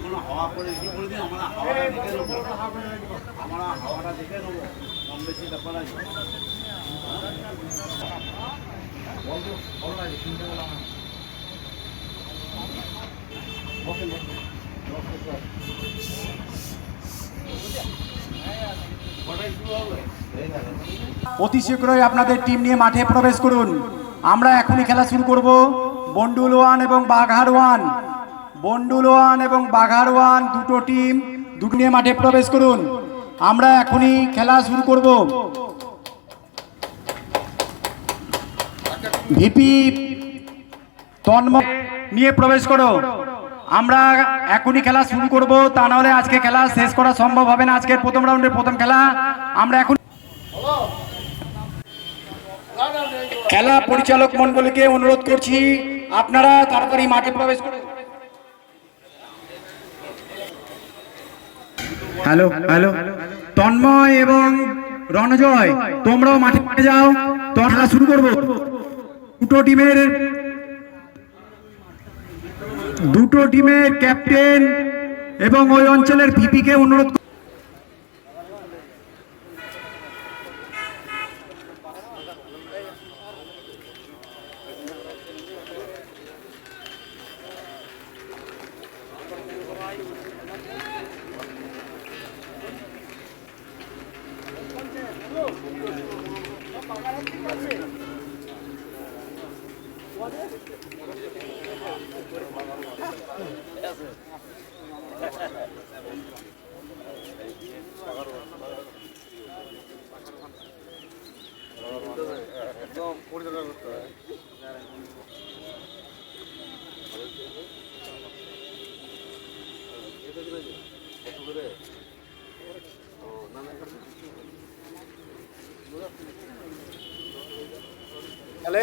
করে কি বলে দিন আমরা হাওয়াটা দেখে নেব। আমরা হাওয়াটা দেখে নেব। কম বেশি ব্যাপার আছে। অতি শীঘ্রই আপনাদের টিম নিয়ে মাঠে প্রবেশ করুন। আমরা এখনই খেলা শুরু করব। বন্ডুল ওয়ান এবং বাঘার ওয়ান। বন্ডুল ওয়ান এবং বাঘার ওয়ান দুটো টিম দুটো নিয়ে মাঠে প্রবেশ করুন। আমরা এখনই খেলা শুরু করব। ভিপি তন্ময় নিয়ে প্রবেশ করো। আমরা এখনই খেলা শুরু করব, তা নাহলে আজকে খেলা শেষ করা সম্ভব হবে না। আজকের প্রথম রাউন্ডের প্রথম খেলা। আমরা এখন খেলা পরিচালক মন্ডলীকে অনুরোধ করছি, আপনারা তাড়াতাড়ি মাঠে প্রবেশ করুন হ্যালো হ্যালো। তন্ময় এবং রণজয়, তোমরাও মাঠে মাঠে যাও তো খেলা শুরু করব। দুটো টিমের দুটো টিমের ক্যাপ্টেন এবং ওই অঞ্চলের ভিপিকে অনুরোধ তাহলে